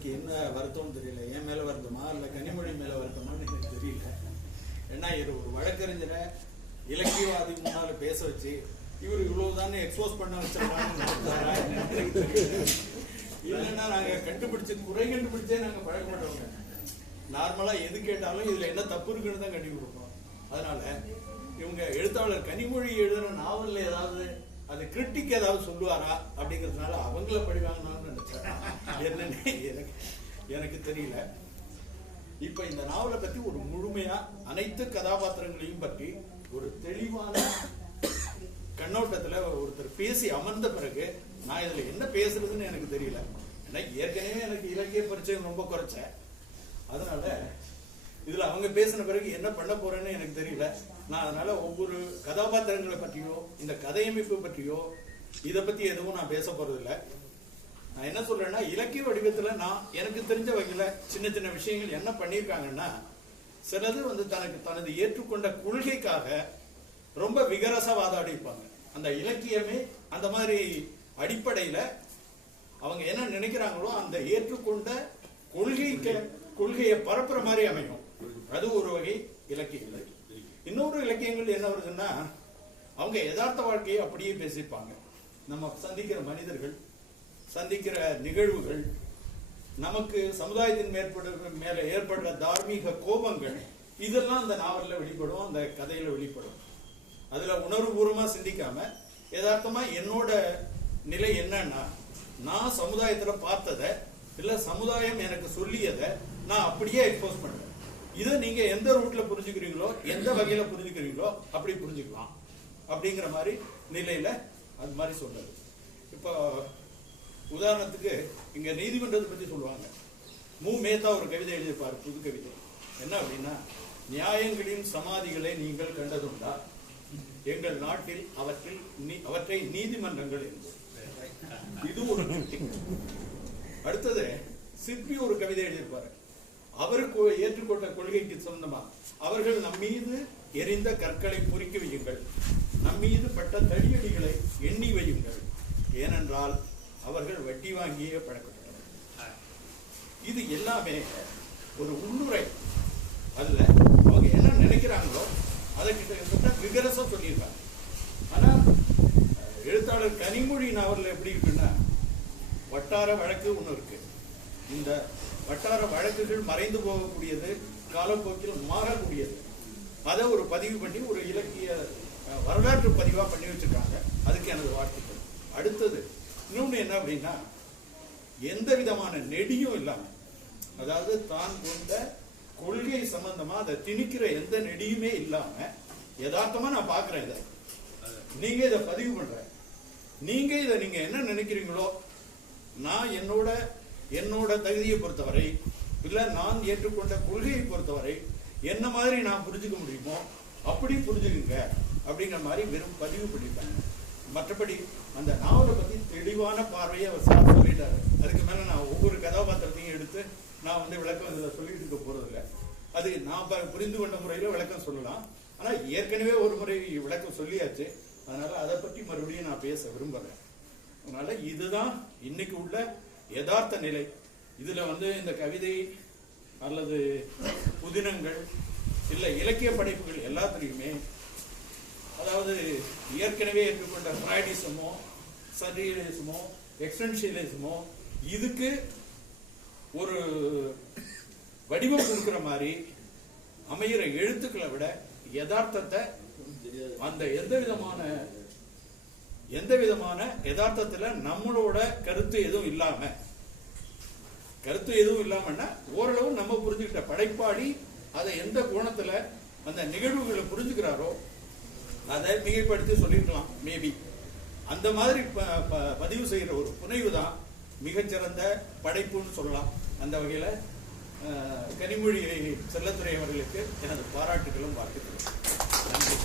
அவருக்கு என்ன வருத்தம்னு தெரியல. என் மேல வருத்தமா இல்ல கனிமொழி மேல வருத்தமான்னு எனக்கு தெரியல. ஏன்னா இது ஒரு வழக்கறிஞரை இலக்கியவாதி முன்னால பேச வச்சு இவர் இவ்வளவுதானே எக்ஸ்போஸ் பண்ண வச்சிருக்காங்க. இல்லைன்னா நாங்க குறை கண்டுபிடிச்சே நாங்க பழக்கப்பட்டவங்க. நார்மலா எது கேட்டாலும் இதுல என்ன தப்பு இருக்குன்னு தான் கட்டி கொடுப்போம். அதனால இவங்க எழுத்தாளர் கனிமொழி எழுதுற நாவல்ல ஏதாவது அது கிரிட்டிக் ஏதாவது சொல்லுவாரா அப்படிங்கிறதுனால அவங்கள படிவாங்கன்னு நினைச்சேன். என்னன்னு எனக்கு தெரியல. இப்ப இந்த நாவலை பத்தி ஒரு முழுமையா அனைத்து கதாபாத்திரங்களையும் பற்றி ஒரு தெளிவான கண்ணோட்டத்துல ஒருத்தர் பேசி அமர்ந்த பிறகு நான் இதுல என்ன பேசுறதுன்னு எனக்கு தெரியல. ஏன்னா ஏற்கனவே எனக்கு இலக்கிய பரிச்சயம் ரொம்ப குறைச்சேன். அதனால இதுல அவங்க பேசின பிறகு என்ன பண்ண போறேன்னு எனக்கு தெரியல. நான் அதனால ஒவ்வொரு கதாபாத்திரங்களை பற்றியோ இந்த கதையமைப்பு பற்றியோ இதை பத்தி எதுவும் நான் பேச போறது இல்லை. நான் என்ன சொல்றேன்னா, இலக்கிய வடிவத்துல நான் எனக்கு தெரிஞ்ச வகையில சின்ன சின்ன விஷயங்கள் என்ன பண்ணியிருக்காங்கன்னா, சிலது தனது ஏற்றுக்கொண்ட கொள்கைக்காக ரொம்ப விகரச வாதாடி இருப்பாங்க. அந்த இலக்கியமே அந்த மாதிரி அடிப்படையில அவங்க என்ன நினைக்கிறாங்களோ அந்த ஏற்றுக்கொண்ட கொள்கையை பரப்புற மாதிரி அமையும். அது ஒரு வகை இலக்கியங்கள். இன்னொரு இலக்கியங்கள் என்ன வருதுன்னா, அவங்க யதார்த்த வாழ்க்கையை அப்படியே பேசிப்பாங்க. நம்ம சந்திக்கிற மனிதர்கள், சந்திக்கிற நிகழ்வுகள், நமக்கு சமுதாயத்தின் மேல ஏற்படுற தார்மீக கோபங்கள், இதெல்லாம் அந்த நாவல்ல வெளிப்படும், அந்த கதையில வெளிப்படும். அதுல உணர்வுபூர்வமா சிந்திக்காம யதார்த்தமா என்னோட நிலை என்னன்னா, நான் சமுதாயத்துல பார்த்ததை இல்ல சமுதாயம் எனக்கு சொல்லியதை நான் அப்படியே எக்ஸ்போஸ் பண்றேன். இதை நீங்க எந்த ரூட்ல புரிஞ்சுக்கிறீங்களோ, எந்த வகையில புரிஞ்சுக்கிறீங்களோ அப்படி புரிஞ்சுக்கலாம் அப்படிங்கிற மாதிரி நிலையில அது மாதிரி சொல்றது. இப்போ உதாரணத்துக்கு இங்க நீதிமன்றத்தை பத்தி சொல்லுவாங்க. மேத்தா ஒரு கவிதை எழுதியிருப்பாரு, புது கவிதை. என்ன அப்படின்னா, நியாயங்களின் சமாதிகளை நீங்கள் கண்டதுண்டா, எங்கள் நாட்டில் அவற்றை நீதிமன்றங்கள் என்று. இது ஒரு. அடுத்தது சிற்பி ஒரு கவிதை எழுதியிருப்பாரு. அவருக்கு ஏற்றுக்கொண்ட கொள்கைக்கு சொந்தமா, அவர்கள் நம்மீது எரிந்த கற்களை பொறிக்க வையுங்கள், நம்மீது பட்ட தடியடிகளை எண்ணி வையுங்கள், ஏனென்றால் அவர்கள் வட்டி வாங்கியே பழக்கப்பட்டனர். இது எல்லாமே ஒரு உள்ளுரை. அதுல அவங்க என்ன நினைக்கிறாங்களோ அதை கிட்ட விகரசம் சொல்லியிருக்காங்க. ஆனா எழுத்தாளர் கனிமொழி நாவல்ல எப்படி இருக்குன்னா, வட்டார வழக்கு ஒண்ணு இருக்கு. இந்த வட்டார வழக்குகள் மறைந்து போகக்கூடியது, காலப்போக்கில் மாறக்கூடியது. அதை ஒரு பதிவு பண்ணி ஒரு இலக்கிய வரலாற்று பதிவா பண்ணி வச்சிருக்காங்க. அதுக்கு எனது வாழ்த்துக்கள். அடுத்தது இன்னொன்னு என்ன அப்படின்னா, எந்த விதமான நெடியும் இல்லாம, அதாவது தான் கொண்ட கொள்கை சம்பந்தமா அதை திணிக்கிற எந்த நெடியுமே இல்லாம யதார்த்தமா நான் பாக்குறேன். இதை நீங்க இதை பதிவு பண்ற, நீங்க இதை நீங்க என்ன நினைக்கிறீங்களோ, நான் என்னோட தகுதியை பொறுத்தவரை இல்ல நான் ஏற்றுக்கொண்ட கொள்கையை பொறுத்தவரை என்ன மாதிரி நான் புரிஞ்சுக்க முடியுமோ அப்படி புரிஞ்சுக்குங்க அப்படிங்கிற மாதிரி வெறும் பதிவு பண்ணிட்டாங்க. மற்றபடி அந்த நாவலை பத்தி தெளிவான பார்வையை அவர் சார் சொல்லிட்டாரு. அதுக்கு மேல நான் ஒவ்வொரு கதாபாத்திரத்தையும் எடுத்து நான் விளக்கம் இதில் சொல்லிட்டு இருக்க போறதில்லை. அது நான் புரிந்து கொண்ட முறையில விளக்கம் சொல்லலாம். ஆனா ஏற்கனவே ஒரு முறை விளக்கம் சொல்லியாச்சு. அதனால அதை பற்றி மறுபடியும் நான் பேச விரும்புறேன். அதனால இதுதான் இன்னைக்கு உள்ள யதார்த்த நிலை. இதுல இந்த கவிதை அல்லது புதினங்கள் இல்ல இலக்கிய படைப்புகள் எல்லாத்துலயுமே, அதாவது ஏற்கனவே ஏற்றுக்கொண்ட ஃப்ராய்டிசமோ சர்ரியலிசமோ எக்ஸ்டென்ஷியலிசமோ இதுக்கு ஒரு வடிவம் கொடுக்கிற மாதிரி அமைகிற எழுத்துக்களை விட யதார்த்தத்தை அந்த எந்த விதமான யதார்த்தத்துல நம்மளோட கருத்து எதுவும் இல்லாமன்னா ஓரளவு நம்ம புரிஞ்சுக்கிட்ட படைப்பாளி அதை எந்த கோணத்துல அந்த நிகழ்வுகளை புரிஞ்சுக்கிறாரோ அதை மிகைப்படுத்தி சொல்லிருக்கலாம். மேபி அந்த மாதிரி பதிவு செய்யற ஒரு புனைவு தான் மிகச்சிறந்த படைப்புன்னு சொல்லலாம். அந்த வகையில கனிமொழி செல்லத்துறை அவர்களுக்கு எனது பாராட்டுகளும் வாழ்த்துக்களும். நன்றி.